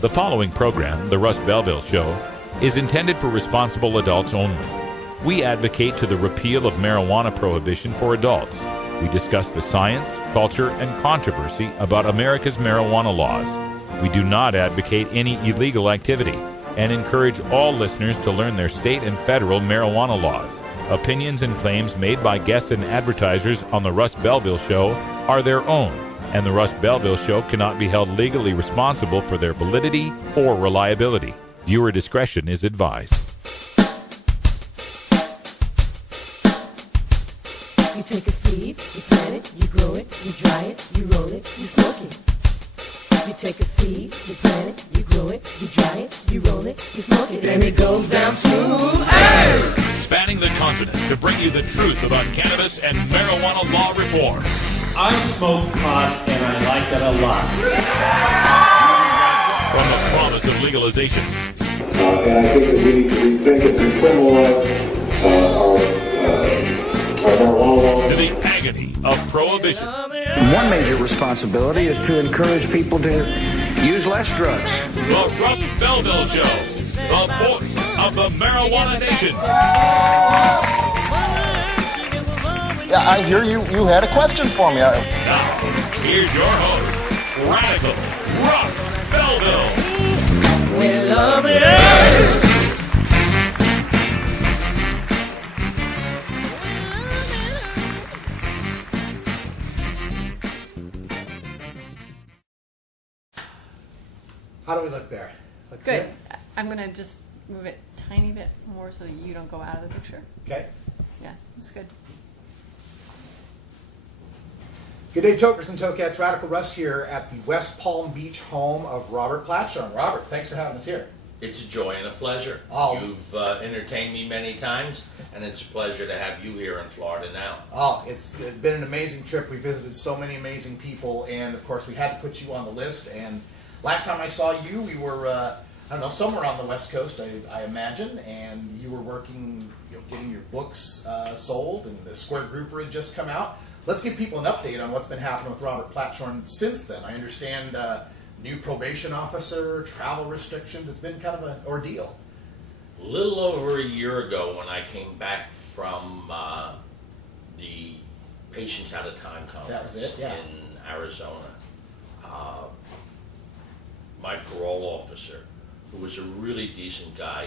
The following program, The Russ Belville Show, is intended for responsible adults only. We advocate to the repeal of marijuana prohibition for adults. We discuss the science, culture, and controversy about America's marijuana laws. We do not advocate any illegal activity and encourage all listeners to learn their state and federal marijuana laws. Opinions and claims made by guests and advertisers on The Russ Belville Show are their own, and The Russ Belville Show cannot be held legally responsible for their validity or reliability. Viewer discretion is advised. You take a seed, you plant it, you grow it, you dry it, you roll it, you smoke it. You take a seed, you plant it, you grow it, you dry it, you roll it, you smoke it, and it goes down smooth. Hey! Spanning the continent to bring you the truth about cannabis and marijuana law reform. I smoke pot and I like it a lot. From the promise of legalization. And I think that we need to rethink and decriminalize our marijuana laws. To the agony of prohibition. One major responsibility is to encourage people to use less drugs. The Russ Belville Show, the voice of the marijuana nation. Yeah, I hear you had a question for me. Now, here's your host, Radical Russ Belville. We love it. How do we look there? Look Good. I'm going to just move it a tiny bit more so that you don't go out of the picture. Okay. Yeah, that's good. Good day, Tokers and Tokettes. Radical Russ here at the West Palm Beach home of Robert Platshorn. Robert, thanks for having us here. It's a joy and a pleasure. Oh. You've entertained me many times, and it's a pleasure to have you here in Florida now. Oh, it's been an amazing trip. We visited so many amazing people, and of course we had to put you on the list. And last time I saw you, we were, I don't know, somewhere on the West Coast, I imagine, and you were working, getting your books sold, and the Square Grouper had just come out. Let's give people an update on what's been happening with Robert Platshorn since then. I understand new probation officer, travel restrictions. It's been kind of an ordeal. A little over a year ago, when I came back from the Patients Out of Time conference That was it, yeah. in Arizona, my parole officer, who was a really decent guy,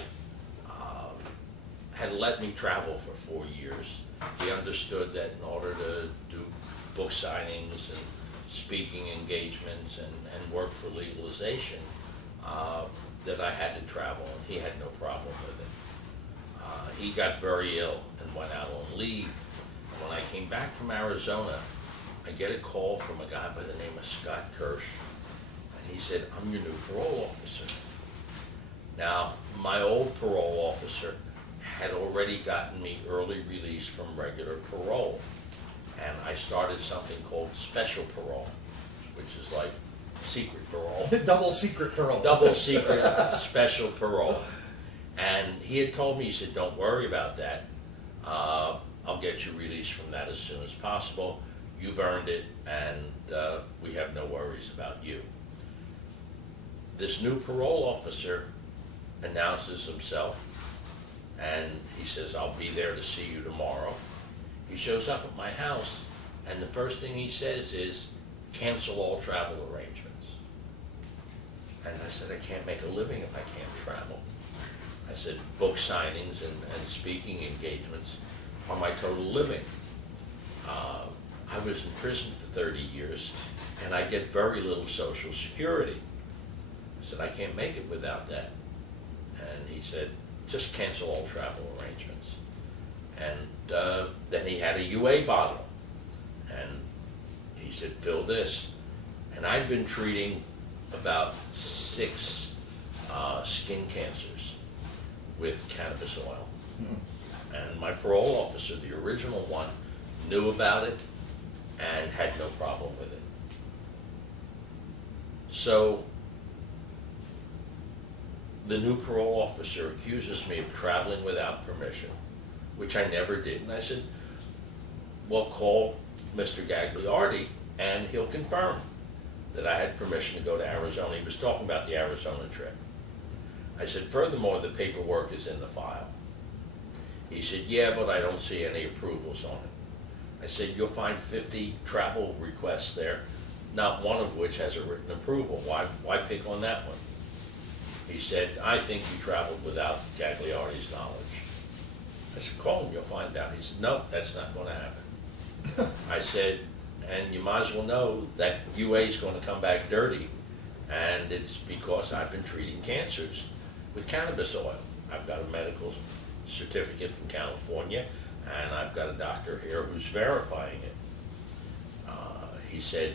had let me travel for 4 years. He understood that in order to do book signings and speaking engagements and work for legalization, that I had to travel, and he had no problem with it. He got very ill and went out on leave. And when I came back from Arizona, I get a call from a guy by the name of Scott Kirsch, and he said, "I'm your new parole officer." Now, my old parole officer had already gotten me early release from regular parole, and I started something called special parole, which is like secret parole. Double secret parole. Double secret special parole. And he had told me, he said, "Don't worry about that. I'll get you released from that as soon as possible. You've earned it, and we have no worries about you." This new parole officer announces himself, and he says, "I'll be there to see you tomorrow." He shows up at my house, and the first thing he says is, "Cancel all travel arrangements." And I said, "I can't make a living if I can't travel." I said, "Book signings and speaking engagements are my total living. I was in prison for 30 years, and I get very little Social Security." I said, "I can't make it without that." And he said, "Just cancel all travel arrangements." And then he had a UA bottle, and he said, "Fill this." And I'd been treating about 6 skin cancers with cannabis oil. Mm-hmm. And my parole officer, the original one, knew about it and had no problem with it. So the new parole officer accuses me of traveling without permission, which I never did. And I said, "Well, call Mr. Gagliardi and he'll confirm." that I had permission to go to Arizona. He was talking about the Arizona trip. I said, furthermore, the paperwork is in the file. He said, yeah, but I don't see any approvals on it. I said, you'll find 50 travel requests there, not one of which has a written approval. Why pick on that one? He said, I think you traveled without Gagliardi's knowledge. I said, call him, you'll find out. He said, no, that's not going to happen. I said, and you might as well know that UA is going to come back dirty, and it's because I've been treating cancers with cannabis oil. I've got a medical certificate from California, and I've got a doctor here who's verifying it. He said,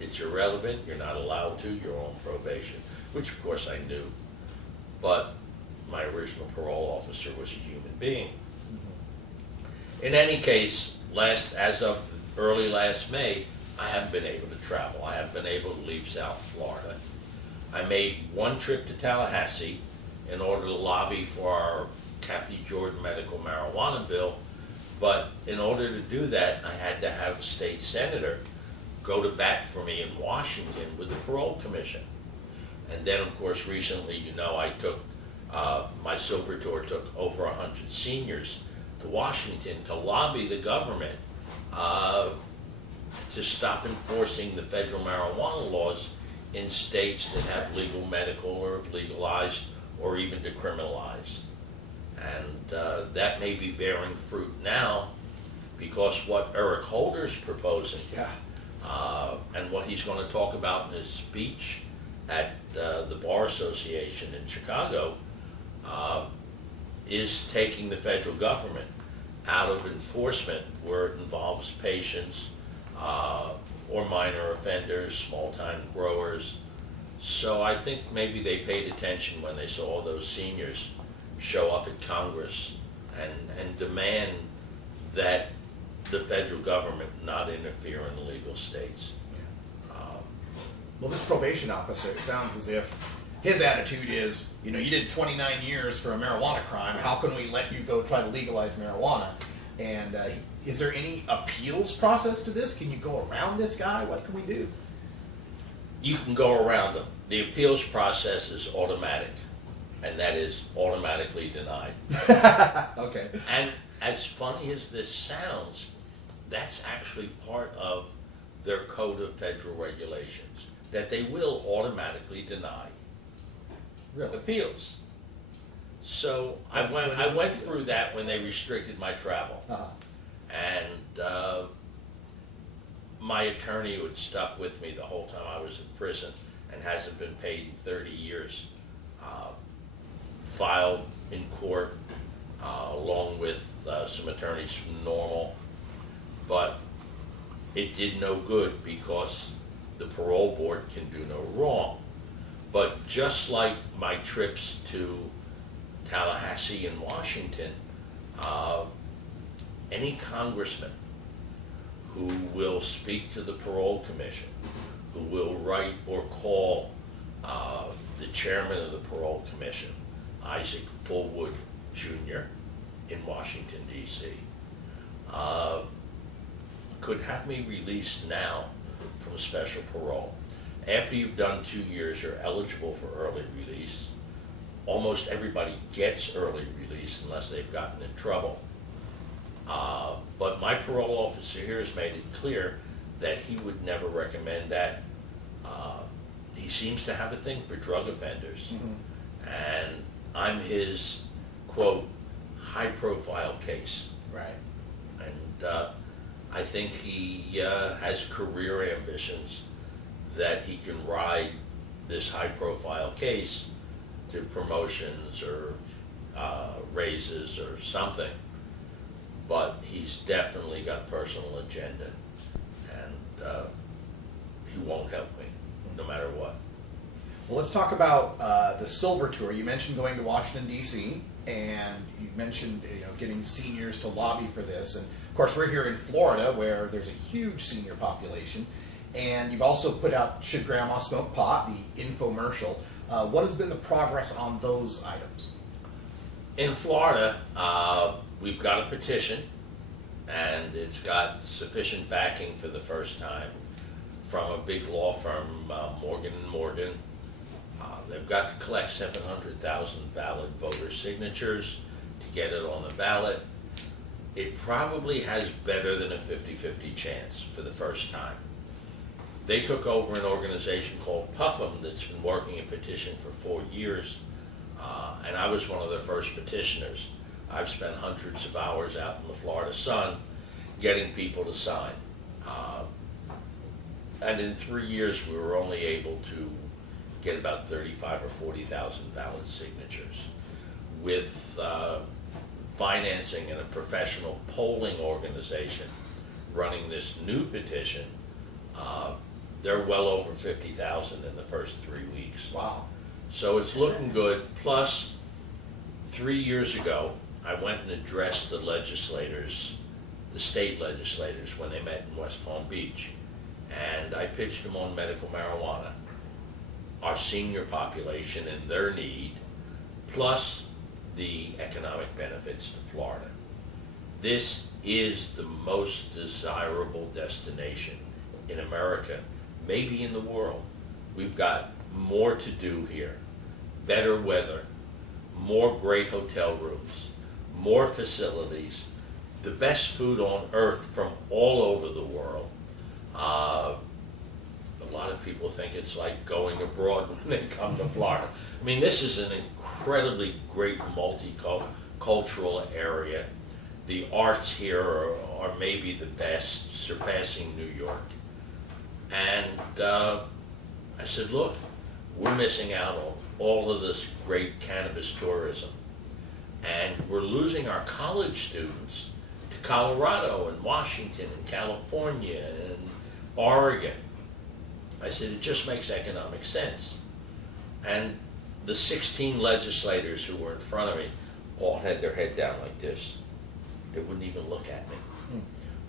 it's irrelevant, you're not allowed to, you're on probation, which of course I knew, but my original parole officer was a human being. In any case, as of early last May, I haven't been able to travel. I haven't been able to leave South Florida. I made one trip to Tallahassee in order to lobby for our Kathy Jordan medical marijuana bill, but in order to do that, I had to have a state senator go to bat for me in Washington with the Parole Commission. And then, of course, recently, I took, my Silver Tour took over 100 seniors to Washington to lobby the government to stop enforcing the federal marijuana laws in states that have legal medical or have legalized or even decriminalized. And that may be bearing fruit now, because what Eric Holder's proposing, and what he's going to talk about in his speech at the Bar Association in Chicago, is taking the federal government out of enforcement where it involves patients or minor offenders, small-time growers. So I think maybe they paid attention when they saw all those seniors show up at Congress and demand that the federal government not interfere in the legal states. Well, this probation officer, it sounds as if his attitude is, you did 29 years for a marijuana crime. How can we let you go try to legalize marijuana? And is there any appeals process to this? Can you go around this guy? What can we do? You can go around them. The appeals process is automatic, and that is automatically denied. Okay. And as funny as this sounds, that's actually part of their code of federal regulations, that they will automatically deny appeals. So I went through that when they restricted my travel. And my attorney, who had stuck with me the whole time I was in prison and hasn't been paid in 30 years, filed in court along with some attorneys from Normal, but it did no good because the parole board can do no wrong. But just like my trips to Tallahassee and Washington, any congressman who will speak to the Parole Commission, who will write or call the chairman of the Parole Commission, Isaac Fullwood Jr. in Washington, D.C., could have me released now from special parole. After you've done 2 years, you're eligible for early release. Almost everybody gets early release unless they've gotten in trouble. But my parole officer here has made it clear that he would never recommend that. He seems to have a thing for drug offenders. And I'm his, quote, high-profile case. Right. And I think he has career ambitions that he can ride this high-profile case to promotions or raises or something. But he's definitely got personal agenda, and he won't help me, no matter what. Well, let's talk about the Silver Tour. You mentioned going to Washington, D.C., and you mentioned getting seniors to lobby for this. And, of course, we're here in Florida, where there's a huge senior population. And you've also put out Should Grandma Smoke Pot, the infomercial. What has been the progress on those items? In Florida, we've got a petition, and it's got sufficient backing for the first time from a big law firm, Morgan & Morgan. They've got to collect 700,000 valid voter signatures to get it on the ballot. It probably has better than a 50-50 chance for the first time. They took over an organization called Puff'em that's been working a petition for 4 years, and I was one of their first petitioners. I've spent hundreds of hours out in the Florida sun getting people to sign. And in 3 years, we were only able to get about 35 or 40,000 valid signatures. With financing and a professional polling organization running this new petition, they're well over 50,000 in the first 3 weeks. Wow. So it's looking good. Plus, 3 years ago, I went and addressed the legislators, the state legislators, when they met in West Palm Beach. And I pitched them on medical marijuana, our senior population and their need, plus the economic benefits to Florida. This is the most desirable destination in America, maybe in the world. We've got more to do here, better weather, more great hotel rooms, more facilities, the best food on earth from all over the world. A lot of people think it's like going abroad when they come to Florida. I mean, this is an incredibly great multicultural area. The arts here are maybe the best, surpassing New York. And I said, look, we're missing out on all of this great cannabis tourism. And we're losing our college students to Colorado and Washington and California and Oregon. I said, it just makes economic sense. And the 16 legislators who were in front of me all had their head down like this. They wouldn't even look at me.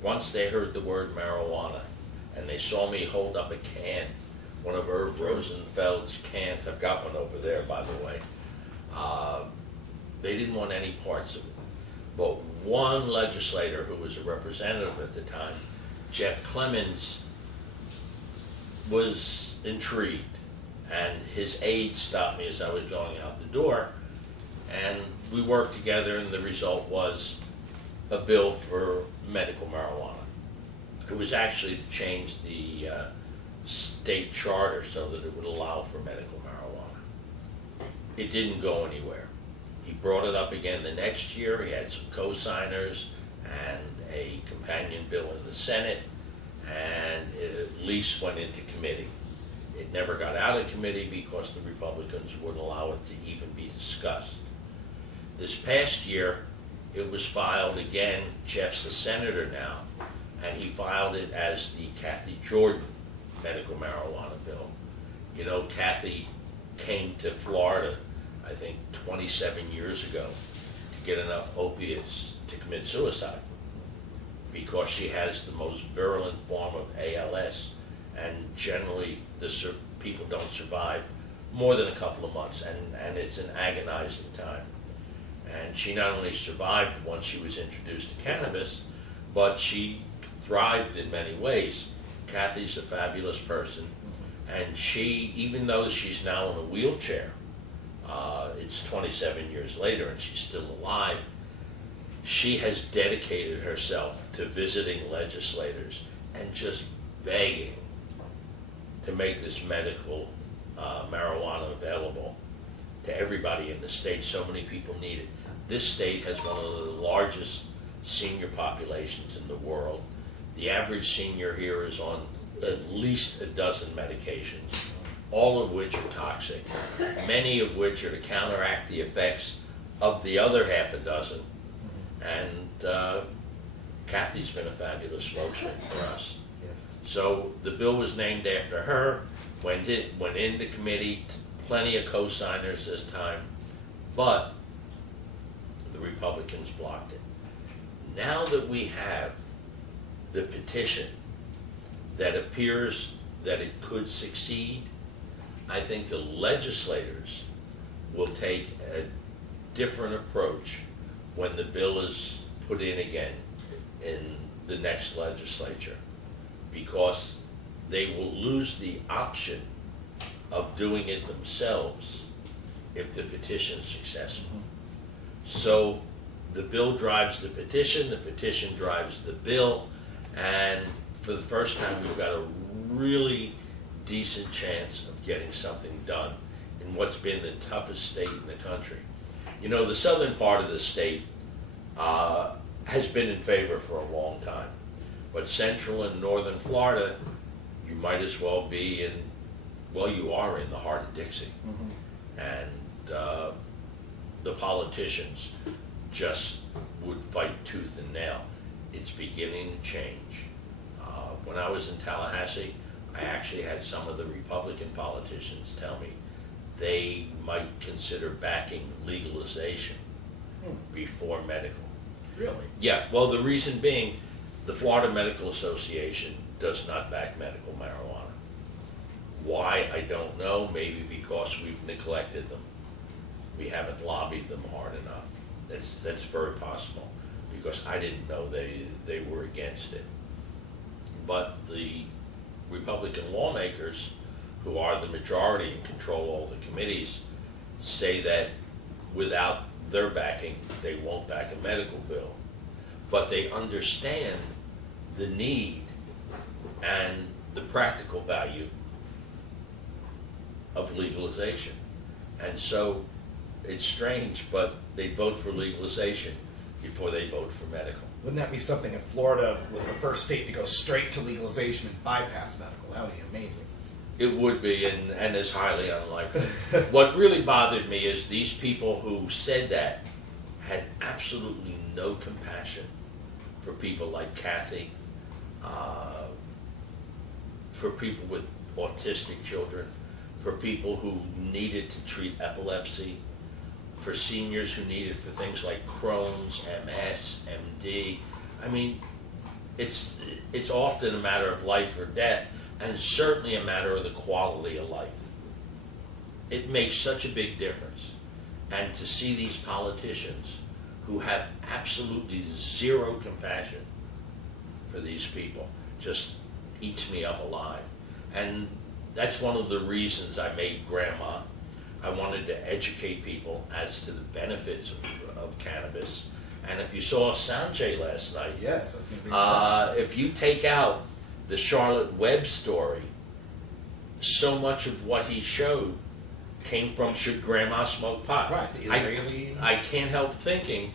Once they heard the word marijuana and they saw me hold up a can, one of Irv Rosenfeld's cans, I've got one over there, by the way, they didn't want any parts of it. But one legislator who was a representative at the time, Jeff Clemens, was intrigued, and his aide stopped me as I was going out the door, and we worked together, and the result was a bill for medical marijuana. It was actually to change the state charter so that it would allow for medical marijuana. It didn't go anywhere. He brought it up again the next year. He had some co-signers and a companion bill in the Senate, and it at least went into committee. It never got out of committee because the Republicans wouldn't allow it to even be discussed. This past year, it was filed again. Jeff's a senator now, and he filed it as the Kathy Jordan medical marijuana bill. You know, Kathy came to Florida, I think, 27 years ago to get enough opiates to commit suicide, because she has the most virulent form of ALS, and generally people don't survive more than a couple of months, and it's an agonizing time. And she not only survived once she was introduced to cannabis, but she thrived in many ways. Kathy's a fabulous person, and she, even though she's now in a wheelchair, it's 27 years later and she's still alive, she has dedicated herself to visiting legislators and just begging to make this medical marijuana available to everybody in the state. So many people need it. This state has one of the largest senior populations in the world. The average senior here is on at least a dozen medications, all of which are toxic, many of which are to counteract the effects of the other half a dozen. And Kathy's been a fabulous spokesman for us. Yes. So the bill was named after her, went into committee, plenty of co-signers this time, but the Republicans blocked it. Now that we have the petition that appears that it could succeed, I think the legislators will take a different approach when the bill is put in again in the next legislature, because they will lose the option of doing it themselves if the petition is successful. So the bill drives the petition drives the bill, and for the first time we've got a really decent chance of getting something done in what's been the toughest state in the country. You know, the southern part of the state has been in favor for a long time, but central and northern Florida, you might as well be in, well, you are in the heart of Dixie. And the politicians just would fight tooth and nail. It's beginning to change. When I was in Tallahassee, I actually had some of the Republican politicians tell me they might consider backing legalization before medical. Really? Yeah, well, the reason being, the Florida Medical Association does not back medical marijuana. Why, I don't know. Maybe because we've neglected them. We haven't lobbied them hard enough. That's very possible, because I didn't know they were against it. But the Republican lawmakers, who are the majority and control all the committees, say that without their backing, they won't back a medical bill. But they understand the need and the practical value of legalization. And so it's strange, but they vote for legalization before they vote for medical. Wouldn't that be something if Florida was the first state to go straight to legalization and bypass medical? That would be amazing. It would be, and is highly unlikely. What really bothered me is these people who said that had absolutely no compassion for people like Kathy, for people with autistic children, for people who needed to treat epilepsy, for seniors who needed for things like Crohn's, MS, MD. I mean, it's often a matter of life or death, and certainly a matter of the quality of life. It makes such a big difference. And to see these politicians who have absolutely zero compassion for these people just eats me up alive. And that's one of the reasons I made Grandma. I wanted to educate people as to the benefits of cannabis. And if you saw Sanjay last night, yes, if you take out the Charlotte Webb story, so much of what he showed came from should Grandma smoke pot. Right, the Israeli. I can't help thinking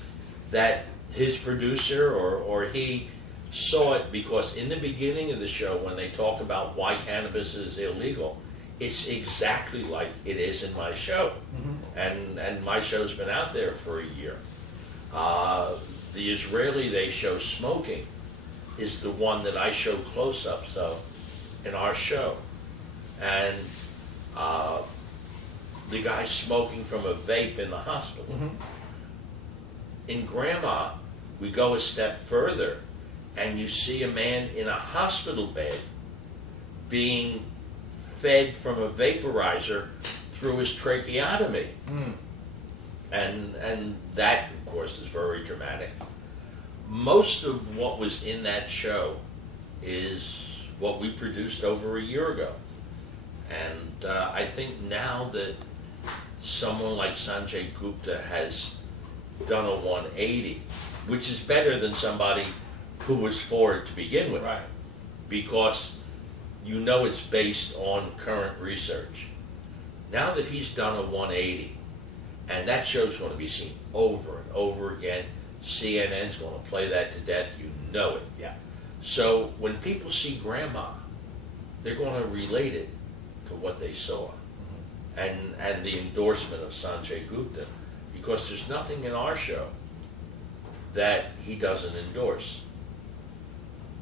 that his producer or he saw it, because in the beginning of the show, when they talk about why cannabis is illegal, it's exactly like it is in my show. And my show's been out there for a year. The Israeli they show smoking is the one that I show close-ups of in our show. And the guy smoking from a vape in the hospital. In Grandma, we go a step further, and you see a man in a hospital bed being fed from a vaporizer through his tracheotomy. And that, of course, is very dramatic. Most of what was in that show is what we produced over a year ago. And I think now that someone like Sanjay Gupta has done a 180, which is better than somebody who was for it to begin with. Right. Because you know it's based on current research. Now that he's done a 180, and that show's going to be seen over and over again, CNN's going to play that to death, you know it. Yeah. So when people see Grandma, they're going to relate it to what they saw. And the endorsement of Sanjay Gupta, because there's nothing in our show that he doesn't endorse.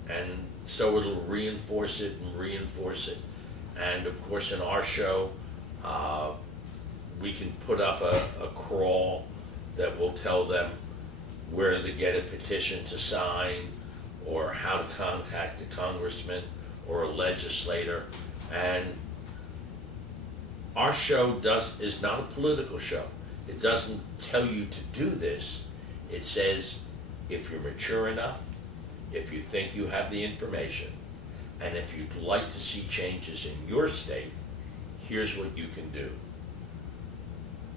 And so it'll reinforce it and reinforce it. And of course in our show, we can put up a crawl that will tell them where to get a petition to sign, or how to contact a congressman or a legislator. And our show is not a political show. It doesn't tell you to do this. It says, if you're mature enough, if you think you have the information, And if you'd like to see changes in your state, here's what you can do.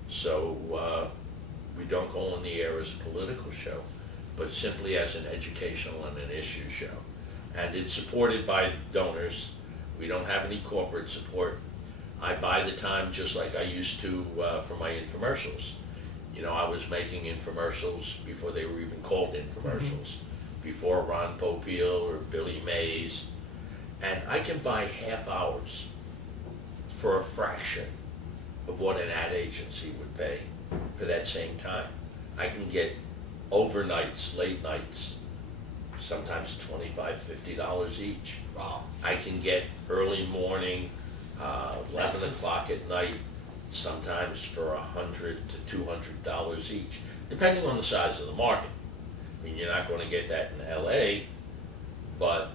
So we don't go on the air as a political show, but simply as an educational and an issue show. And it's supported by donors. We don't have any corporate support. I buy the time just like I used to for my infomercials. You know, I was making infomercials before they were even called infomercials, before Ron Popeil or Billy Mays. And I can buy half hours for a fraction of what an ad agency would pay for that same time. I can get overnights, late nights, sometimes $25, $50 each. Wow. I can get early morning, 11 o'clock at night, sometimes for $100 to $200 each, depending on the size of the market. I mean, you're not going to get that in LA, but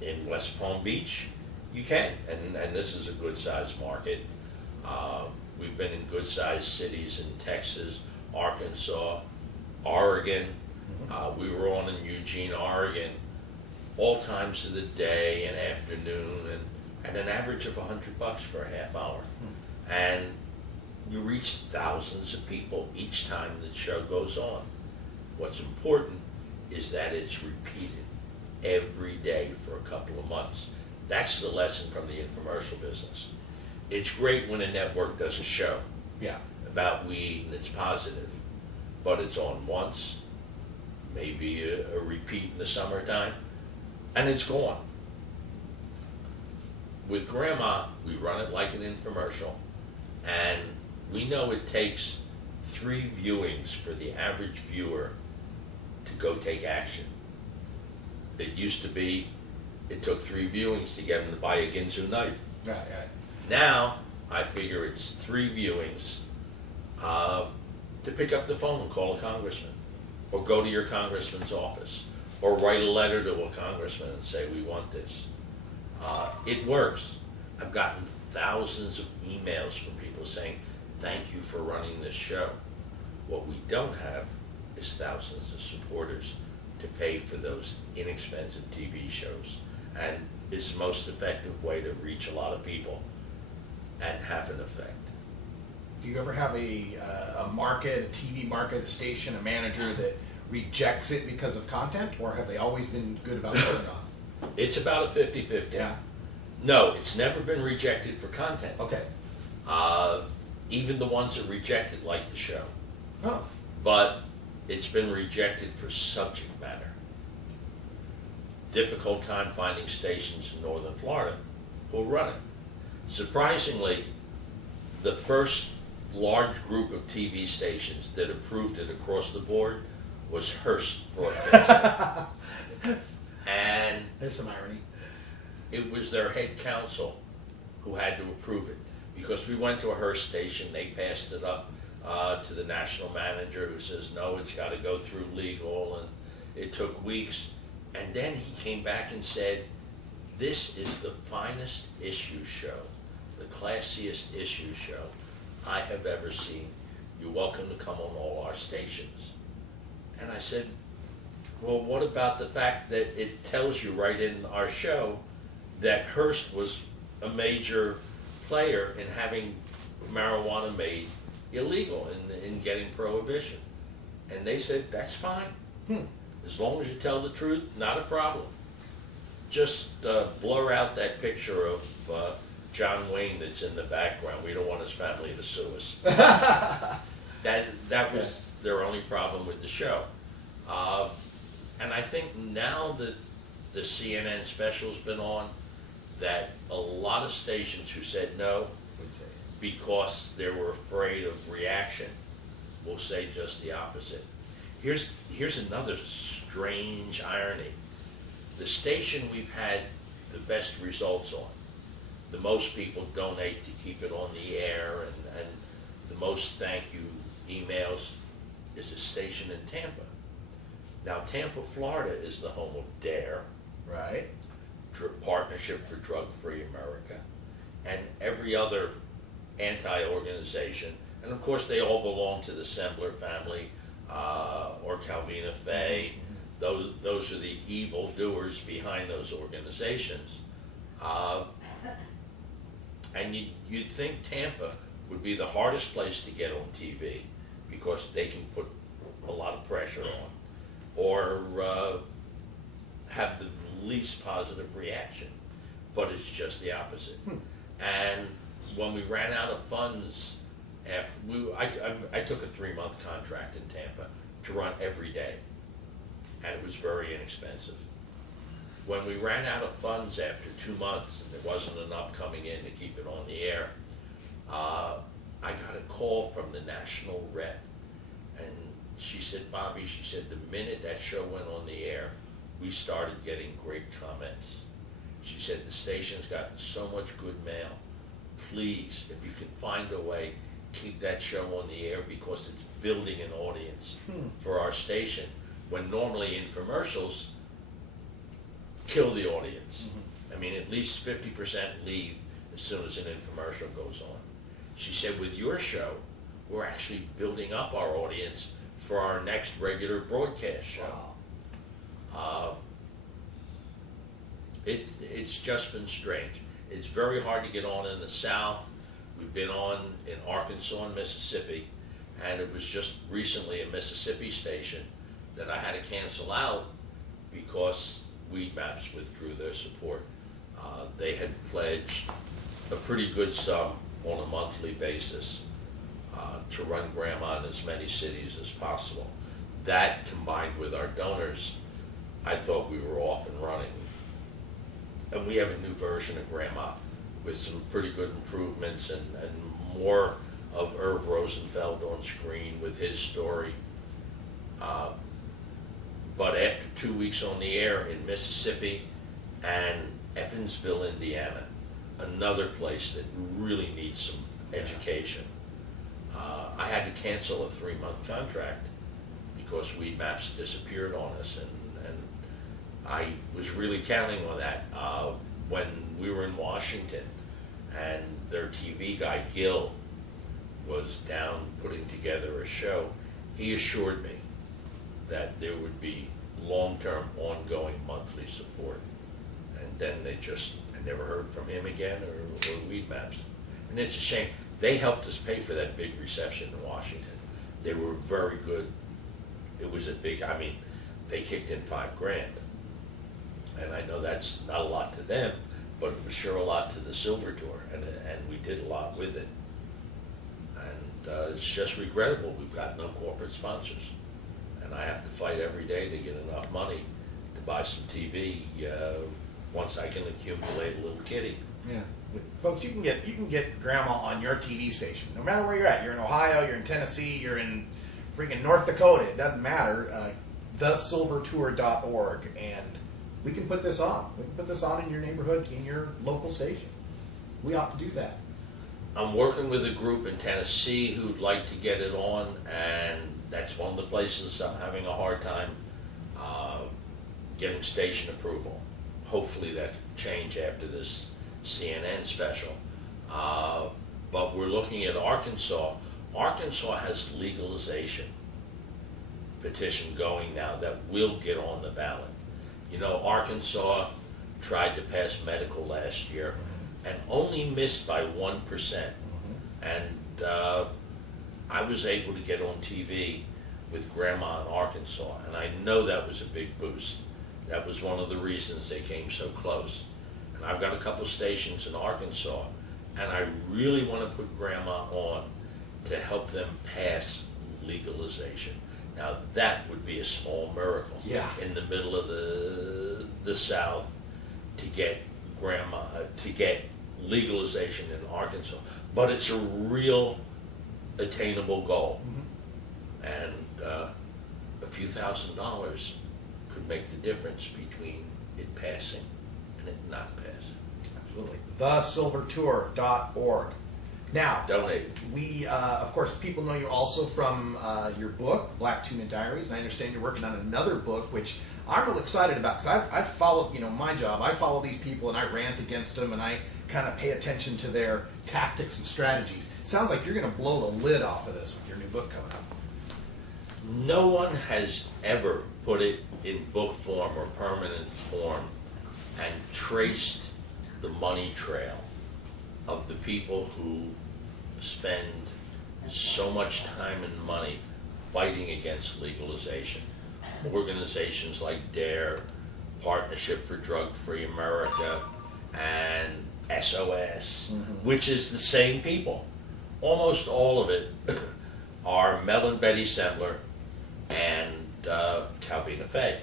in West Palm Beach, you can, and this is a good-sized market. We've been in good-sized cities in Texas, Arkansas, Oregon. We were on in Eugene, Oregon, all times of the day and afternoon, and an average of $100 for a half hour. And you reach thousands of people each time the show goes on. What's important is that it's repeated every day for a couple of months. That's the lesson from the infomercial business. It's great when a network does a show about weed and it's positive, but it's on once, maybe a repeat in the summertime, and it's gone. With Grandma, we run it like an infomercial, and we know it takes 3 viewings for the average viewer to go take action. It used to be, it took 3 viewings to get them to buy a Ginsu knife. Right. Now, I figure it's 3 viewings to pick up the phone and call a congressman, or go to your congressman's office, or write a letter to a congressman and say, we want this. It works. I've gotten thousands of emails from people saying, thank you for running this show. What we don't have is thousands of supporters to pay for those inexpensive TV shows. And it's the most effective way to reach a lot of people and have an effect. Do you ever have a market, a TV market, a station, a manager that rejects it because of content, or have they always been good about putting it on? It's about a 50-50. Yeah. No, it's never been rejected for content. Okay. Even the ones that rejected like the show. Oh. But it's been rejected for subject matter. Difficult time finding stations in northern Florida who'll run it. Surprisingly, the first large group of TV stations that approved it across the board was Hearst Broadcasting. And there's some irony. It was their head counsel who had to approve it, because we went to a Hearst station, they passed it up to the national manager, who says, no, it's got to go through legal, and it took weeks. And then he came back and said, this is the finest issue show, the classiest issue show I have ever seen. You're welcome to come on all our stations. And I said, well, what about the fact that it tells you right in our show that Hearst was a major player in having marijuana made illegal, in getting prohibition? And they said, that's fine. As long as you tell the truth, not a problem. Just blur out that picture of John Wayne that's in the background. We don't want his family to sue us. That was their only problem with the show. And I think now that the CNN special's been on, that a lot of stations who said no because they were afraid of reaction will say just the opposite. Here's another strange irony. The station we've had the best results on, the most people donate to keep it on the air, and the most thank you emails, is a station in Tampa. Now, Tampa, Florida is the home of DARE, right? Partnership for Drug-Free America, and every other anti-organization. And of course, they all belong to the Sembler family, or Calvina Faye, those are the evil doers behind those organizations. And you'd think Tampa would be the hardest place to get on TV because they can put a lot of pressure on or have the least positive reaction. But it's just the opposite. And when we ran out of funds, I took a 3-month contract in Tampa to run every day, and it was very inexpensive. When we ran out of funds after 2 months, and there wasn't enough coming in to keep it on the air, I got a call from the national rep, and she said, Bobby, she said, the minute that show went on the air, we started getting great comments. She said, the station's gotten so much good mail. Please, if you can find a way, keep that show on the air because it's building an audience for our station. When normally infomercials kill the audience. I mean, at least 50% leave as soon as an infomercial goes on. She said, with your show, we're actually building up our audience for our next regular broadcast show. Wow. It's just been strange. It's very hard to get on in the South. We've been on in Arkansas and Mississippi, and it was just recently a Mississippi station that I had to cancel out because Weed Maps withdrew their support. They had pledged a pretty good sum on a monthly basis to run Grandma in as many cities as possible. That combined with our donors, I thought we were off and running. And we have a new version of Grandma with some pretty good improvements and more of Irv Rosenfeld on screen with his story. But after 2 weeks on the air in Mississippi and Evansville, Indiana, another place that really needs some education, I had to cancel a 3-month contract because Weed Maps disappeared on us, and I was really counting on that. When we were in Washington and their TV guy, Gil, was down putting together a show, he assured me that there would be long-term, ongoing monthly support. And then I never heard from him again or Weed Maps. And it's a shame. They helped us pay for that big reception in Washington. They were very good. It was a big, I mean, they kicked in $5,000. And I know that's not a lot to them, but it was sure a lot to the Silver Tour, and we did a lot with it. And it's just regrettable we've got no corporate sponsors. And I have to fight every day to get enough money to buy some TV once I can accumulate a little kitty. Yeah. Folks, you can get Grandma on your TV station, no matter where you're at. You're in Ohio, you're in Tennessee, you're in freaking North Dakota. It doesn't matter. thesilvertour.org, and we can put this on. We can put this on in your neighborhood, in your local station. We ought to do that. I'm working with a group in Tennessee who'd like to get it on, and that's one of the places I'm having a hard time getting station approval. Hopefully that can change after this CNN special. But we're looking at Arkansas. Arkansas has legalization petition going now that will get on the ballot. You know, Arkansas tried to pass medical last year and only missed by 1%. And I was able to get on TV with Grandma in Arkansas, and I know that was a big boost. That was one of the reasons they came so close. And I've got a couple stations in Arkansas, and I really want to put Grandma on to help them pass legalization. Now that would be a small miracle in the middle of the South to get Grandma to get legalization in Arkansas, but it's a real attainable goal, and a few $1,000s could make the difference between it passing and it not passing. Absolutely. thesilvertour.org. Now, donate. We, of course, people know you also from your book, Black Tuna Diaries, and I understand you're working on another book, which I'm real excited about, because I've followed, my job, I follow these people and I rant against them and I kind of pay attention to their tactics and strategies. It sounds like you're going to blow the lid off of this with your new book coming up. No one has ever put it in book form or permanent form and traced the money trail of the people who spend so much time and money fighting against legalization. Organizations like DARE, Partnership for Drug-Free America, and SOS, which is the same people. Almost all of it are Mel and Betty Sendler and Calvina Faye.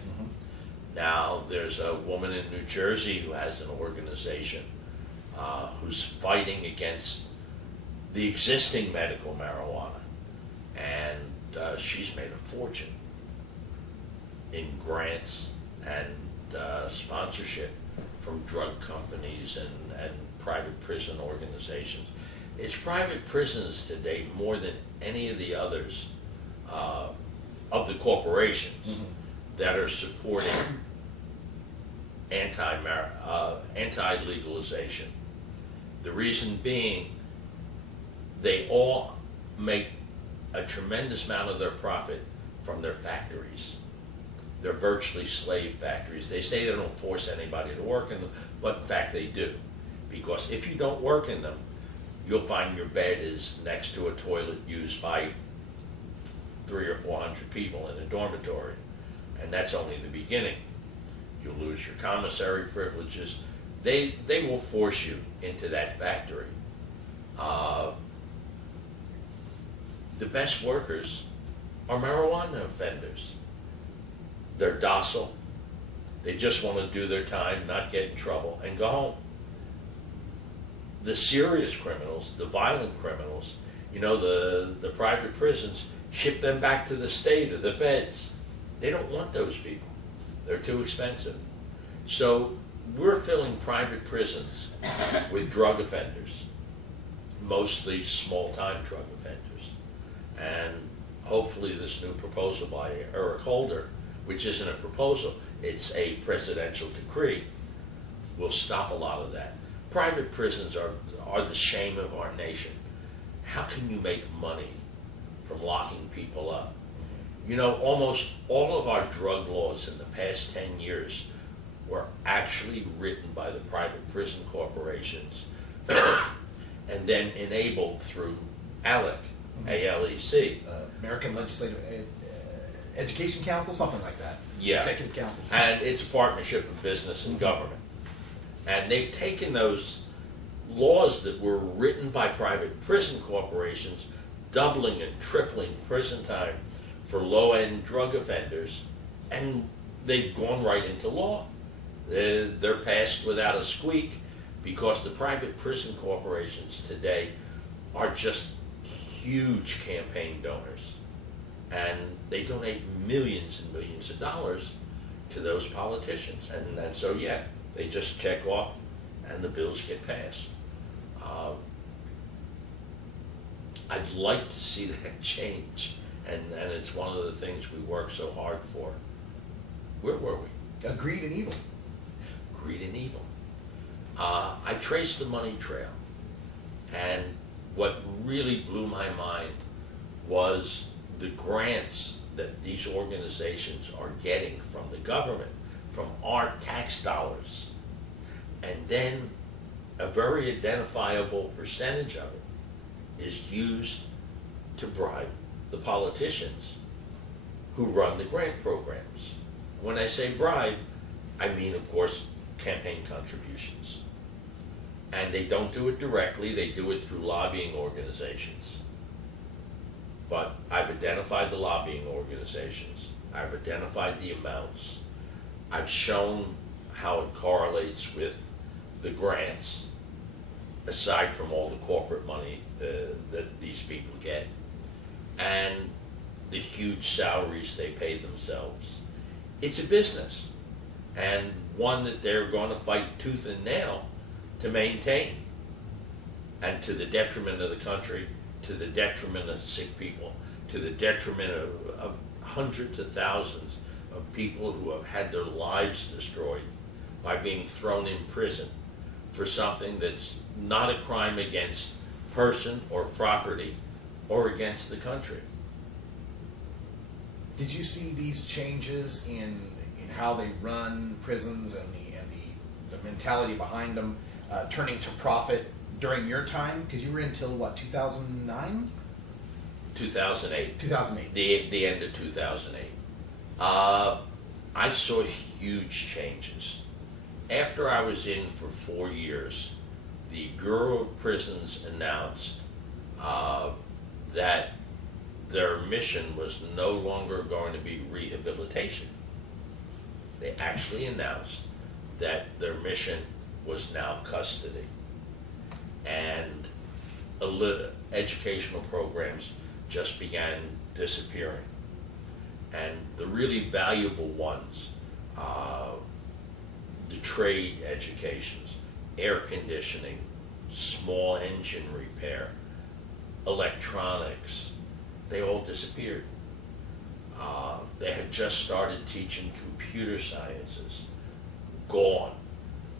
Now, there's a woman in New Jersey who has an organization who's fighting against the existing medical marijuana, and she's made a fortune in grants and sponsorship from drug companies and private prison organizations. It's private prisons today more than any of the others of the corporations that are supporting anti-legalization. The reason being, they all make a tremendous amount of their profit from their factories. They're virtually slave factories. They say they don't force anybody to work in them, but in fact they do. Because if you don't work in them, you'll find your bed is next to a toilet used by 300 or 400 people in a dormitory. And that's only the beginning. You'll lose your commissary privileges. They will force you into that factory. The best workers are marijuana offenders. They're docile. They just want to do their time, not get in trouble, and go home. The serious criminals, the violent criminals, the private prisons ship them back to the state or the feds. They don't want those people. They're too expensive. So we're filling private prisons with drug offenders, mostly small-time drug offenders. And hopefully this new proposal by Eric Holder, which isn't a proposal, it's a presidential decree, will stop a lot of that. Private prisons are the shame of our nation. How can you make money from locking people up? Almost all of our drug laws in the past 10 years were actually written by the private prison corporations and then enabled through ALEC, A-L-E-C. American Legislative Education Council, something like that. Yeah. Executive Council. And it's a partnership of business and government. And they've taken those laws that were written by private prison corporations, doubling and tripling prison time for low-end drug offenders, and they've gone right into law. They're passed without a squeak because the private prison corporations today are just huge campaign donors. And they donate millions and millions of dollars to those politicians. And so, yeah, they just check off and the bills get passed. I'd like to see that change. And it's one of the things we work so hard for. Where were we? Greed and evil. Greed and evil. I traced the money trail. And what really blew my mind was the grants that these organizations are getting from the government, from our tax dollars. And then a very identifiable percentage of it is used to bribe the politicians who run the grant programs. When I say bribe, I mean, of course, campaign contributions. And they don't do it directly, they do it through lobbying organizations. But I've identified the lobbying organizations. I've identified the amounts. I've shown how it correlates with the grants, aside from all the corporate money that these people get, and the huge salaries they pay themselves. It's a business, and one that they're going to fight tooth and nail to maintain, and to the detriment of the country, to the detriment of sick people, to the detriment of hundreds of thousands of people who have had their lives destroyed by being thrown in prison for something that's not a crime against person or property or against the country. Did you see these changes in how they run prisons and the mentality behind them turning to profit during your time? Because you were until what, 2009? 2008. 2008. The end of 2008. I saw huge changes. After I was in for 4 years, the Bureau of Prisons announced that their mission was no longer going to be rehabilitation. They actually announced that their mission was now custody. And educational programs just began disappearing. And the really valuable ones, the trade educations, air conditioning, small engine repair, electronics, they all disappeared. They had just started teaching computer sciences. Gone.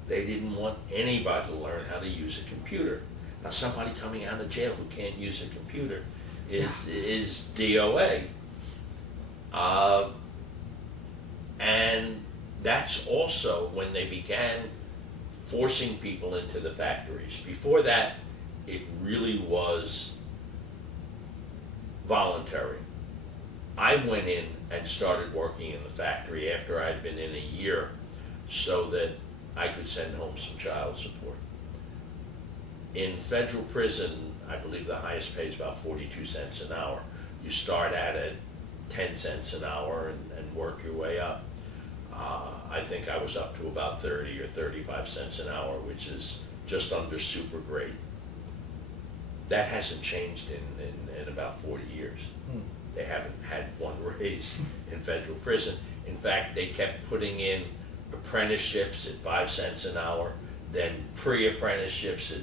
They didn't want anybody to learn how to use a computer. Now, somebody coming out of jail who can't use a computer is DOA. And that's also when they began forcing people into the factories. Before that, it really was voluntary. I went in and started working in the factory after I'd been in a year so that I could send home some child support. In federal prison, I believe the highest pay is about 42 cents an hour. You start at 10 cents an hour and work your way up. I think I was up to about 30 or 35 cents an hour, which is just under super grade. That hasn't changed in about 40 years. They haven't had one raise in federal prison. In fact, they kept putting in apprenticeships at 5 cents an hour, then pre-apprenticeships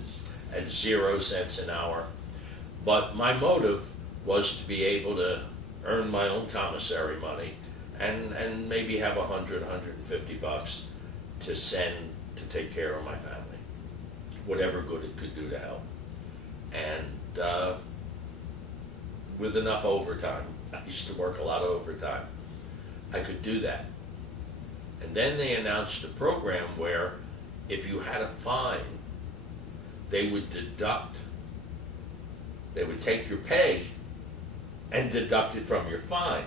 at 0 cents an hour. But my motive was to be able to earn my own commissary money and maybe have $100-150 to send to take care of my family, whatever good it could do to help. And with enough overtime, I used to work a lot of overtime, I could do that. And then they announced a program where if you had a fine, they would take your pay and deduct it from your fine.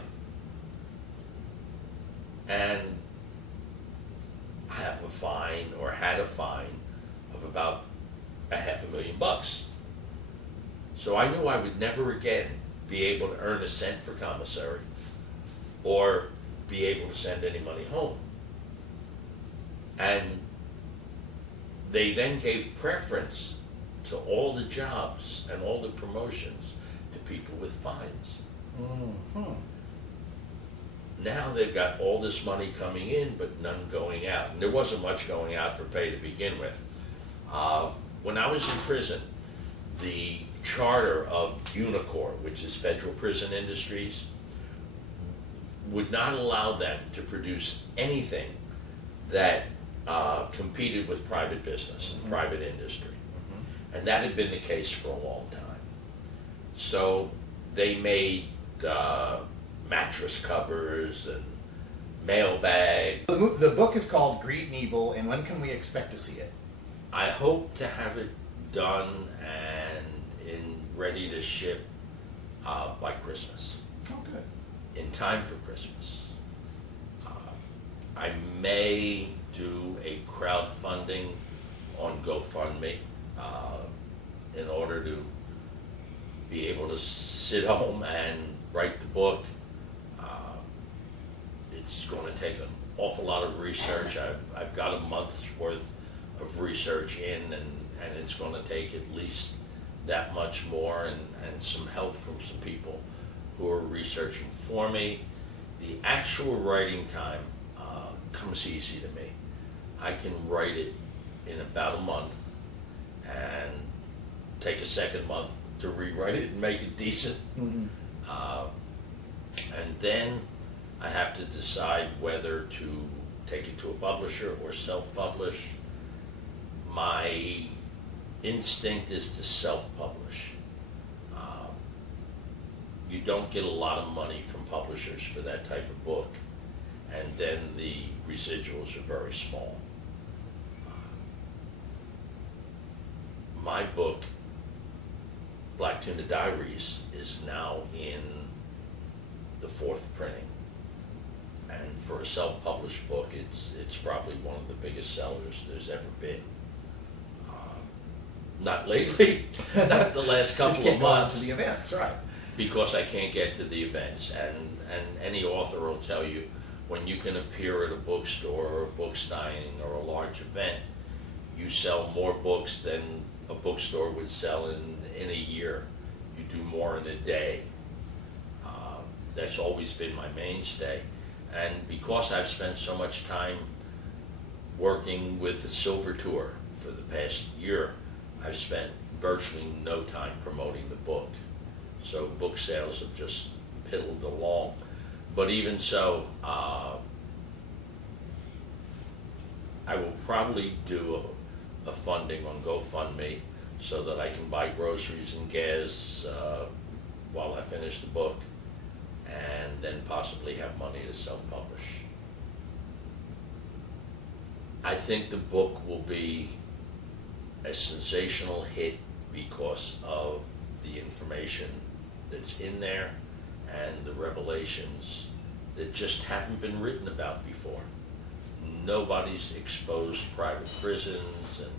And I have a fine, or had a fine, of about $500,000. So I knew I would never again be able to earn a cent for commissary or be able to send any money home. And they then gave preference to all the jobs and all the promotions to people with fines. Mm-hmm. Now they've got all this money coming in, but none going out. And there wasn't much going out for pay to begin with. When I was in prison, the charter of Unicor, which is Federal Prison Industries, would not allow them to produce anything that competed with private business and private industry. And that had been the case for a long time. So they made mattress covers and mail bags. The book is called Greed and Evil, and when can we expect to see it? I hope to have it done and ready to ship by Christmas. Oh, good. In time for Christmas. I may do a crowdfunding on GoFundMe in order to be able to sit home and write the book. It's going to take an awful lot of research. I've got a month's worth of research in, and it's going to take at least that much more, and some help from some people who are researching for me. The actual writing time comes easy to me. I can write it in about a month and take a second month to rewrite it and make it decent. Mm-hmm. And then I have to decide whether to take it to a publisher or self-publish. My instinct is to self-publish. you don't get a lot of money from publishers for that type of book, and then the residuals are very small. My book, Black Tuna Diaries, is now in the 4th printing, and for a self-published book, it's probably one of the biggest sellers there's ever been. Not lately, not the last couple of months. To the events, right? Because I can't get to the events, and any author will tell you, when you can appear at a bookstore or a book signing or a large event, you sell more books than a bookstore would sell in a year. You do more in a day. That's always been my mainstay. And because I've spent so much time working with the Silver Tour for the past year, I've spent virtually no time promoting the book. So book sales have just piddled along. But even so, I will probably do a funding on GoFundMe so that I can buy groceries and gas while I finish the book, and then possibly have money to self-publish. I think the book will be a sensational hit because of the information that's in there and the revelations that just haven't been written about before. Nobody's exposed private prisons and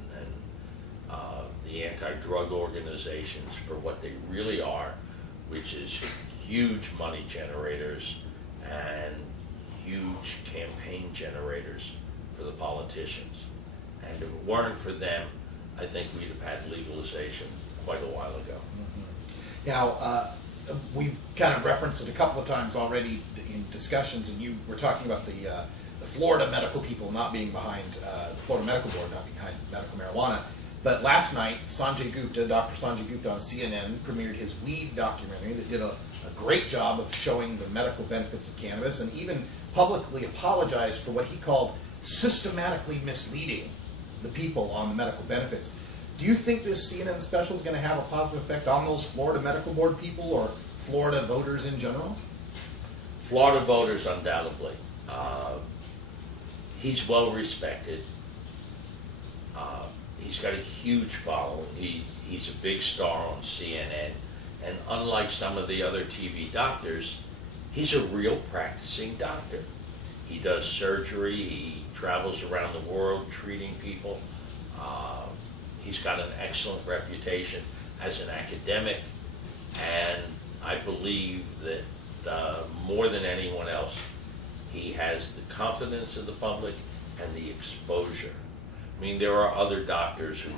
the anti-drug organizations for what they really are, which is huge money generators and huge campaign generators for the politicians. And if it weren't for them, I think we'd have had legalization quite a while ago. Mm-hmm. Now, we've kind of referenced it a couple of times already in discussions, and you were talking about the Florida medical people not being behind, the Florida Medical Board not being behind medical marijuana. But last night, Sanjay Gupta, Dr. Sanjay Gupta on CNN, premiered his Weed documentary that did a great job of showing the medical benefits of cannabis, and even publicly apologized for what he called systematically misleading the people on the medical benefits. Do you think this CNN special is going to have a positive effect on those Florida Medical Board people or Florida voters in general? Florida voters, undoubtedly. He's well respected. He's got a huge following. He's a big star on CNN. And unlike some of the other TV doctors, he's a real practicing doctor. He does surgery. He travels around the world treating people. He's got an excellent reputation as an academic, and I believe that more than anyone else, he has the confidence of the public and the exposure. I mean, there are other doctors who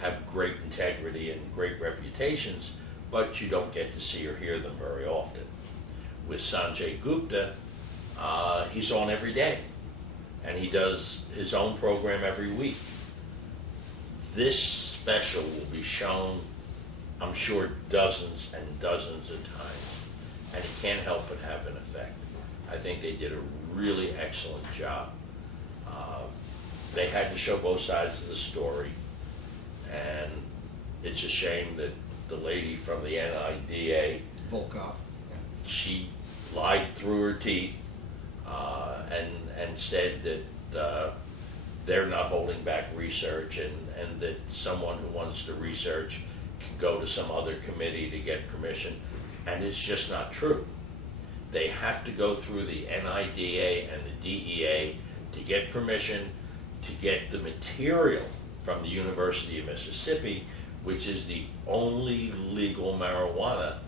have great integrity and great reputations, but you don't get to see or hear them very often. With Sanjay Gupta, he's on every day, and he does his own program every week. This special will be shown, I'm sure, dozens and dozens of times, and it can't help but have an effect. I think they did a really excellent job. They had to show both sides of the story, and it's a shame that the lady from the NIDA, Volkov, she lied through her teeth and said that they're not holding back research, and that someone who wants to research can go to some other committee to get permission, and it's just not true. They have to go through the NIDA and the DEA to get permission to get the material from the University of Mississippi, which is the only legal marijuana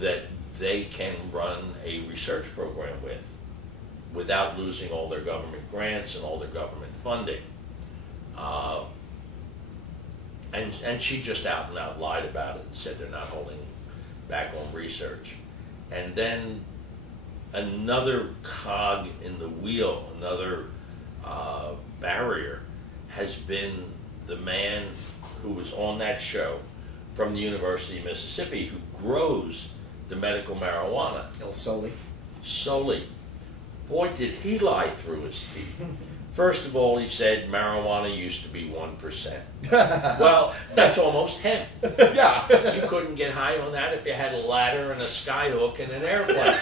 that they can run a research program with without losing all their government grants and all their government funding. And she just out and out lied about it and said they're not holding back on research. And then another cog in the wheel, another barrier, has been the man who was on that show from the University of Mississippi who grows the medical marijuana. Il Soli. Soli. Boy, did he lie through his teeth. First of all, he said marijuana used to be 1%. Well, that's almost hemp. Yeah. You couldn't get high on that if you had a ladder and a skyhook and an airplane.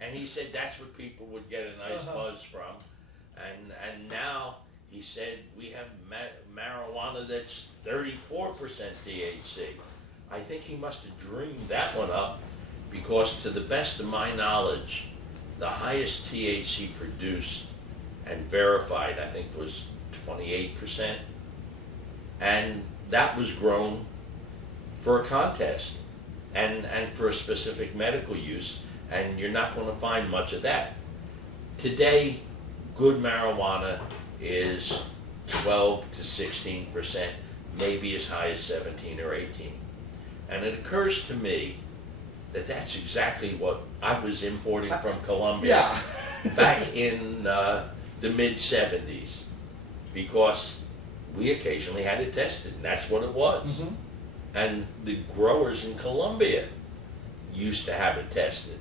And he said that's what people would get a nice buzz from. And now he said we have marijuana that's 34% THC. I think he must have dreamed that one up, because to the best of my knowledge, the highest THC produced and verified, I think, was 28%. And that was grown for a contest and for a specific medical use, and you're not going to find much of that. Today, good marijuana is 12 to 16%, maybe as high as 17 or 18. And it occurs to me that that's exactly what I was importing from Colombia back in the mid-70s, because we occasionally had it tested, and that's what it was. Mm-hmm. And the growers in Colombia used to have it tested,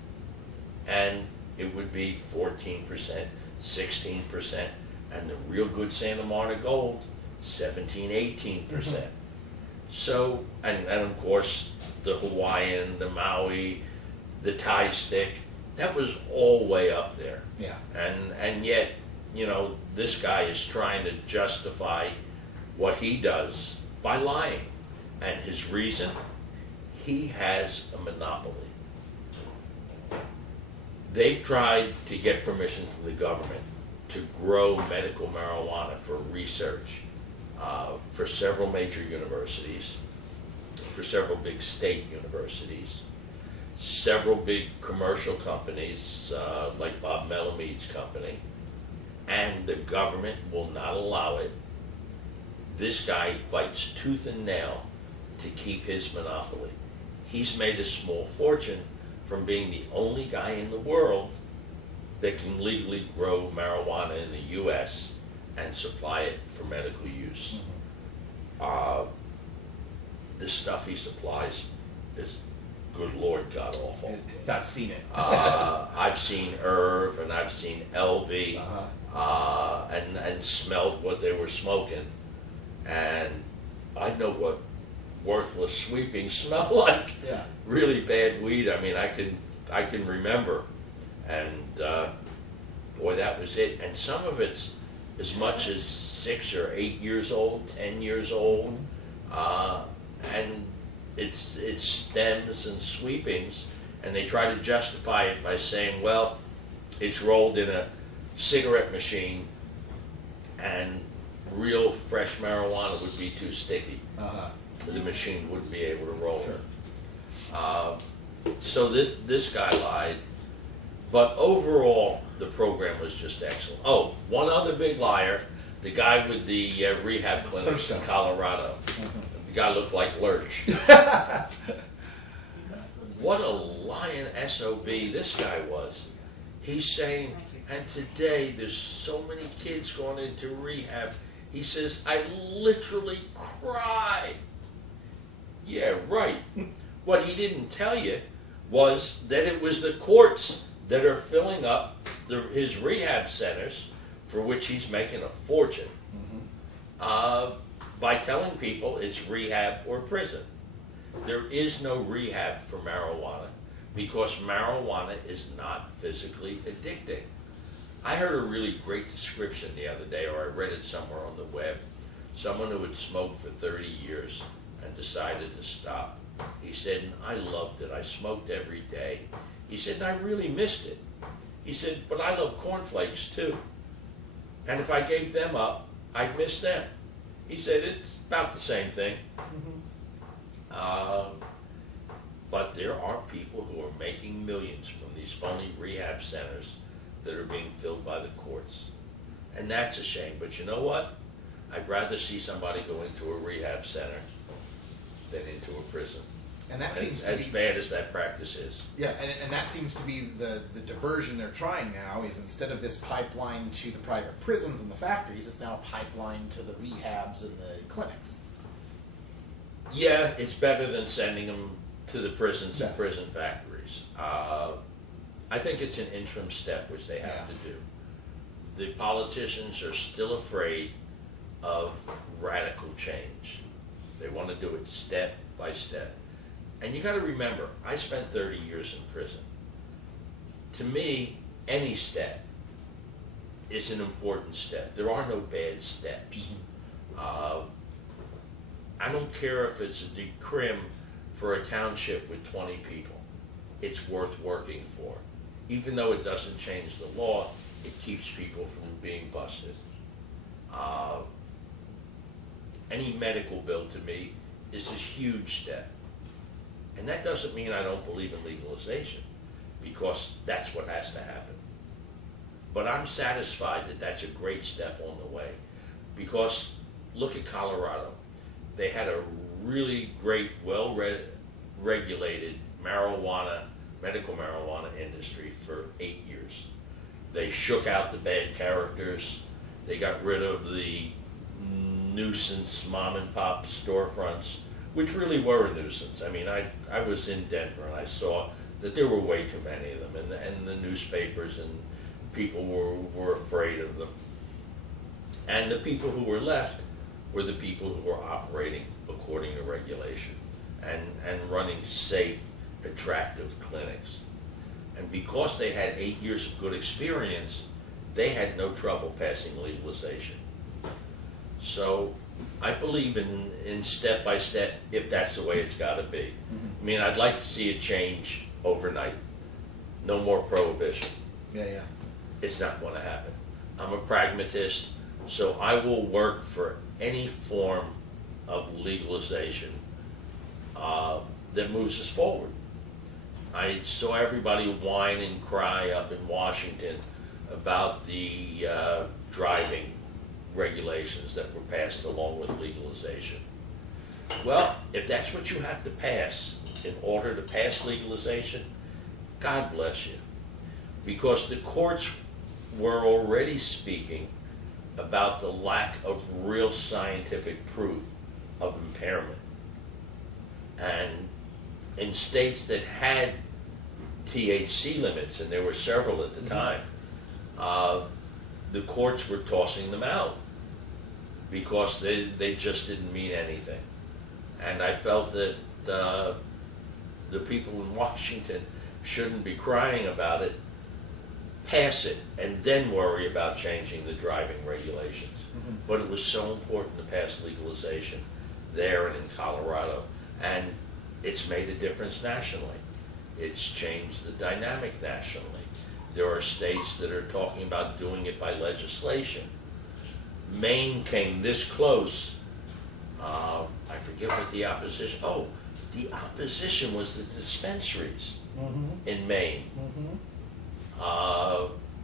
and it would be 14%, 16%, and the real good Santa Marta Gold, 17, 18%. Mm-hmm. So, and of course, the Hawaiian, the Maui, the Thai stick, that was all way up there. Yeah. And yet, you know, this guy is trying to justify what he does by lying. And his reason, he has a monopoly. They've tried to get permission from the government to grow medical marijuana for research for several major universities, for several big state universities, several big commercial companies like Bob Melamed's company, and the government will not allow it. This guy fights tooth and nail to keep his monopoly. He's made a small fortune from being the only guy in the world that can legally grow marijuana in the U.S. and supply it for medical use. Mm-hmm. The stuff he supplies is, good Lord, god awful. I've seen it. I've seen Irv and I've seen LV, and smelled what they were smoking, and I know what worthless sweepings smell like. Yeah. Really bad weed. I mean, I can remember, and boy, that was it. And some of it's as much as 6 or 8 years old, 10 years old, and it's stems and sweepings, and they try to justify it by saying, well, it's rolled in a cigarette machine, and real fresh marijuana would be too sticky. The machine wouldn't be able to roll it. So this guy lied, but overall the program was just excellent. Oh, one other big liar, the guy with the rehab clinics in Colorado. The guy looked like Lurch. What a lying SOB this guy was. He's saying, and today there's so many kids going into rehab. He says, I literally cried. Yeah, right. What he didn't tell you was that it was the courts that are filling up his rehab centers, for which he's making a fortune, by telling people it's rehab or prison. There is no rehab for marijuana because marijuana is not physically addicting. I heard a really great description the other day, or I read it somewhere on the web. Someone who had smoked for 30 years and decided to stop. He said, and I loved it. I smoked every day. He said, and I really missed it. He said, but I love cornflakes too. And if I gave them up, I'd miss them. He said, it's about the same thing. But there are people who are making millions from these phony rehab centers that are being filled by the courts. And that's a shame. But you know what? I'd rather see somebody go into a rehab center than into a prison. And that seems to as be bad as that practice is. Yeah, and that seems to be the diversion they're trying now, is instead of this pipeline to the private prisons and the factories, it's now a pipeline to the rehabs and the clinics. Yeah, it's better than sending them to the prisons and prison factories. I think it's an interim step which they have to do. the politicians are still afraid of radical change. They want to do it step by step. And you got to remember, I spent 30 years in prison. To me, any step is an important step. There are no bad steps. I don't care if it's a decrim for a township with 20 people. It's worth working for. Even though it doesn't change the law, it keeps people from being busted. Any medical bill to me is a huge step. And that doesn't mean I don't believe in legalization, because that's what has to happen. But I'm satisfied that that's a great step on the way, because look at Colorado. They had a really great, well-regulated medical marijuana industry for 8 years. They shook out the bad characters. They got rid of the nuisance mom and pop storefronts, which really were a nuisance. I mean, I was in Denver and I saw that there were way too many of them, and the newspapers and people were afraid of them. And the people who were left were the people who were operating according to regulation and running safe, attractive clinics. And because they had 8 years of good experience, they had no trouble passing legalization. So I believe in step by step, if that's the way it's got to be. I mean, I'd like to see it change overnight. No more prohibition. Yeah. It's not going to happen. I'm a pragmatist, so I will work for any form of legalization that moves us forward. I saw everybody whine and cry up in Washington about the driving regulations that were passed along with legalization. Well, if that's what you have to pass in order to pass legalization, God bless you. Because the courts were already speaking about the lack of real scientific proof of impairment. And in states that had THC limits, and there were several at the time, the courts were tossing them out because they just didn't mean anything. And I felt that the people in Washington shouldn't be crying about it. Pass it and then worry about changing the driving regulations. But it was so important to pass legalization there and in Colorado, and it's made a difference nationally. It's changed the dynamic nationally. There are states that are talking about doing it by legislation. Maine came this close. I forget what the opposition. Oh, the opposition was the dispensaries in Maine.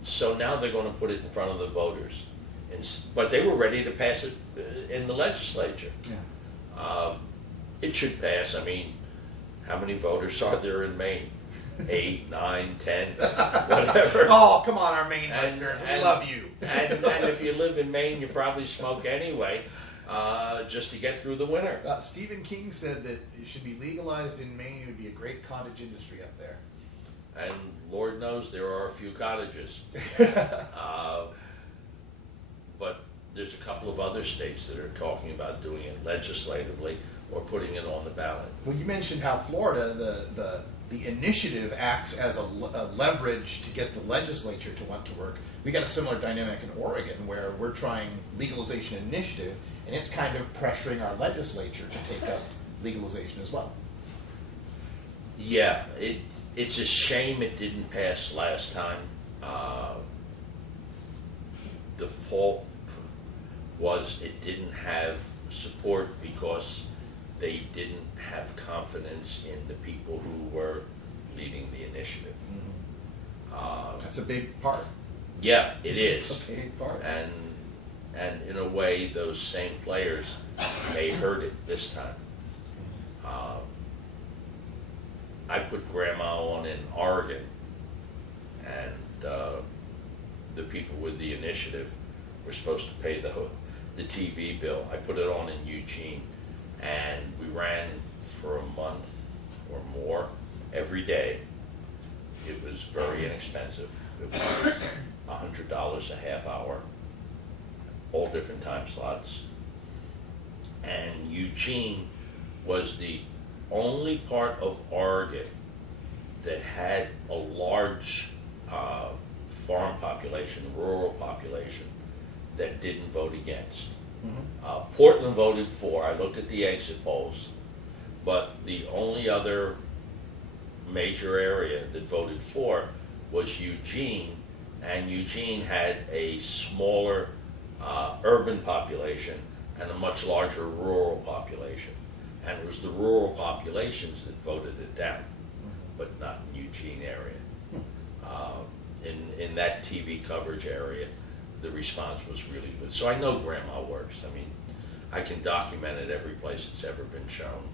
So now they're going to put it in front of the voters. But they were ready to pass it in the legislature. It should pass. I mean, how many voters are there in Maine? 8, 9, 10, whatever. Oh, come on, our Maine listeners. We love you. and if you live in Maine, you probably smoke anyway, just to get through the winter. Stephen King said that it should be legalized in Maine. It would be a great cottage industry up there. And Lord knows there are a few cottages. But there's a couple of other states that are talking about doing it legislatively or putting it on the ballot. Well, you mentioned how Florida, the initiative acts as a leverage to get the legislature to want to work. We got a similar dynamic in Oregon where we're trying legalization initiative, and it's kind of pressuring our legislature to take up legalization as well. Yeah, it's a shame it didn't pass last time. The fault was it didn't have support because they didn't have confidence in the people who were leading the initiative. That's a big part. Yeah, it is. It's a big part. And in a way, those same players may hurt it this time. I put Grandma on in Oregon, and the people with the initiative were supposed to pay the TV bill. I put it on in Eugene, and we ran for a month or more every day. It was very inexpensive. It was $100 a half hour, all different time slots. And Eugene was the only part of Oregon that had a large farm population, rural population, that didn't vote against. Portland voted for. I looked at the exit polls, but the only other major area that voted for was Eugene, and Eugene had a smaller urban population and a much larger rural population. And it was the rural populations that voted it down, but not in Eugene area. In that TV coverage area, the response was really good. So I know Grandma works. I mean, I can document it every place it's ever been shown.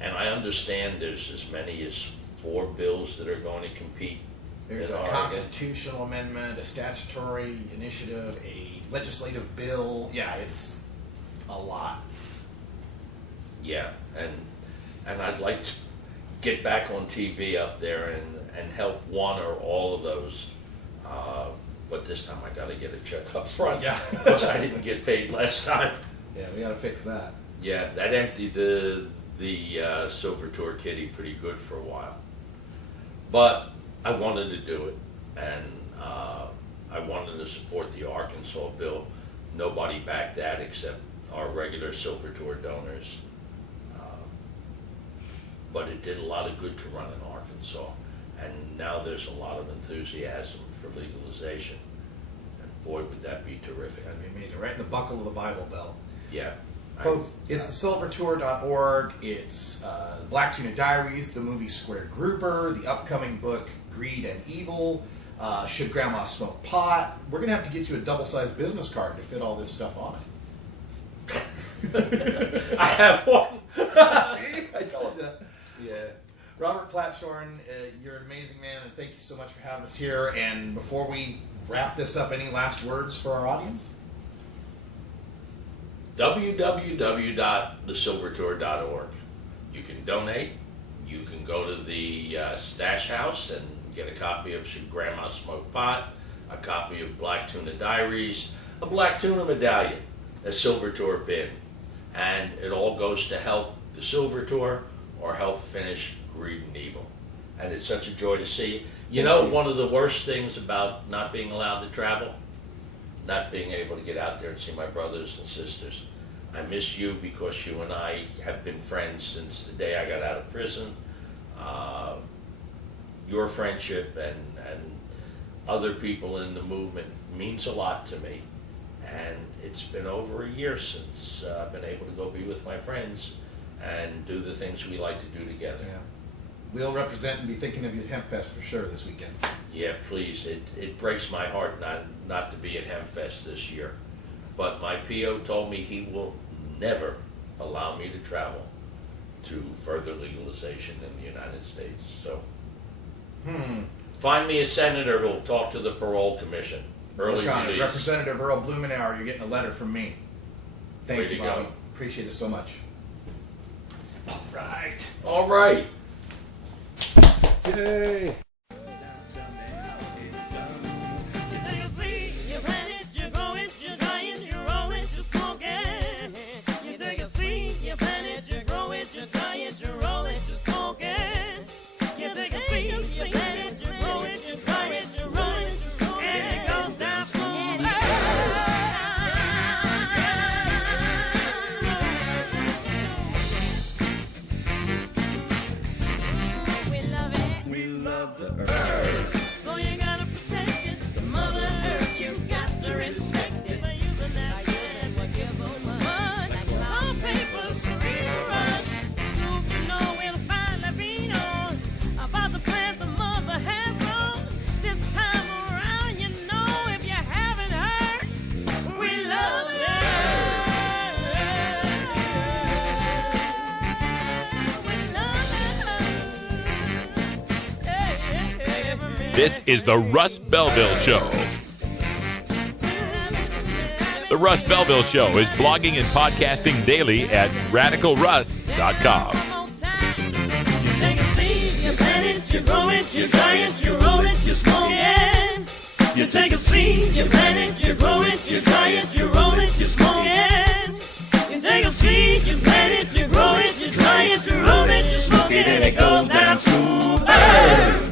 And I understand there's as many as 4 bills that are going to compete. There's a constitutional amendment, a statutory initiative, a legislative bill. Yeah, it's a lot. Yeah, and I'd like to get back on TV up there and help one or all of those. But this time I got to get a check up front. Yeah, because I didn't get paid last time. Yeah, we got to fix that. Yeah, that emptied the Silver Tour kitty pretty good for a while. But I wanted to do it, and I wanted to support the Arkansas bill. Nobody backed that except our regular Silver Tour donors. But it did a lot of good to run in Arkansas, and now there's a lot of enthusiasm for legalization. And boy, would that be terrific. That'd be amazing. Right in the buckle of the Bible Belt. Yeah. Folks, it's thesilvertour.org, it's Black Tuna Diaries, the movie Square Grouper, the upcoming book Greed and Evil, Should Grandma Smoke Pot. We're going to have to get you a double-sized business card to fit all this stuff on it. I have one. See? I told you. Yeah. Robert Platshorn, you're an amazing man, and thank you so much for having us here. And before we wrap this up, any last words for our audience? www.thesilvertour.org. You can donate. You can go to the Stash House and get a copy of Should Grandma Smoke Pot, a copy of Black Tuna Diaries, a Black Tuna medallion, a Silver Tour pin. And it all goes to help the Silver Tour or help finish Greed and Evil. And it's such a joy to see you. You know, one of the worst things about not being allowed to travel, not being able to get out there and see my brothers and sisters. I miss you because you and I have been friends since the day I got out of prison. Your friendship and other people in the movement means a lot to me. And it's been over a year since I've been able to go be with my friends and do the things we like to do together. Yeah. We'll represent and be thinking of you at HempFest for sure this weekend. Yeah, please. It breaks my heart not to be at HempFest this year. But my PO told me he will never allow me to travel to further legalization in the United States. So, find me a senator who will talk to the Parole Commission. Early release. Representative Earl Blumenauer, you're getting a letter from me. Thank you, Bobby. Go. Appreciate it so much. All right. All right. Yay. This is the Russ Belville Show. The Russ Belville Show is blogging and podcasting daily at radicalruss.com. You take a seat, you plant it, it, you grow it, you dry it, you roll it, you smoke it. You take a seed, you plant it, you grow it, you dry it, you roll it, you smoke it. You take a seed, you plant it, you grow it, you dry it, you roll it, you smoke it, and it goes down smooth. Hey!